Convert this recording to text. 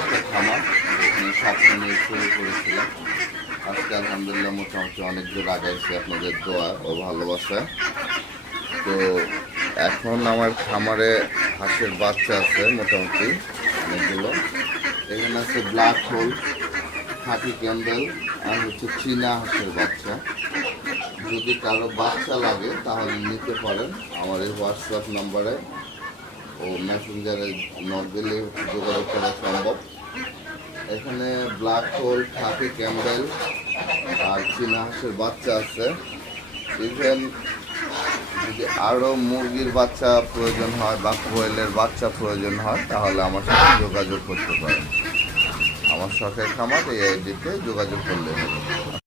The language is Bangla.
একটা খামার, এখানে স্বপ্ন নিয়ে শুরু করেছিলাম। আজকে আলহামদুলিল্লাহ মোটামুটি অনেক দূর আগাইছে আপনাদের দোয়া ও ভালোবাসায়। তো এখন আমার খামারে হাঁসের বাচ্চা আছে মোটামুটি অনেকগুলো। এখানে আছে ব্ল্যাক হোল, খাকি ক্যাম্বেল আর হচ্ছে চীনা হাঁসের বাচ্চা। যদি কারো বাচ্চা লাগে তাহলে নিতে পারেন আমার এই হোয়াটসঅ্যাপ নাম্বারে ও মেসেঞ্জারে নক দিলে যোগাযোগ করা সম্ভব। এখানে ব্ল্যাক হোল, খাকি ক্যাম্বেল আর চীনা হাঁসের বাচ্চা আছে। ইভেন যদি আরও মুরগির বাচ্চা প্রয়োজন হয় বা কোয়েলের বাচ্চা প্রয়োজন হয় তাহলে আমার সাথে যোগাযোগ করতে পারেন। আমার শখের খামার এই আইডিতে যোগাযোগ করলে হবে।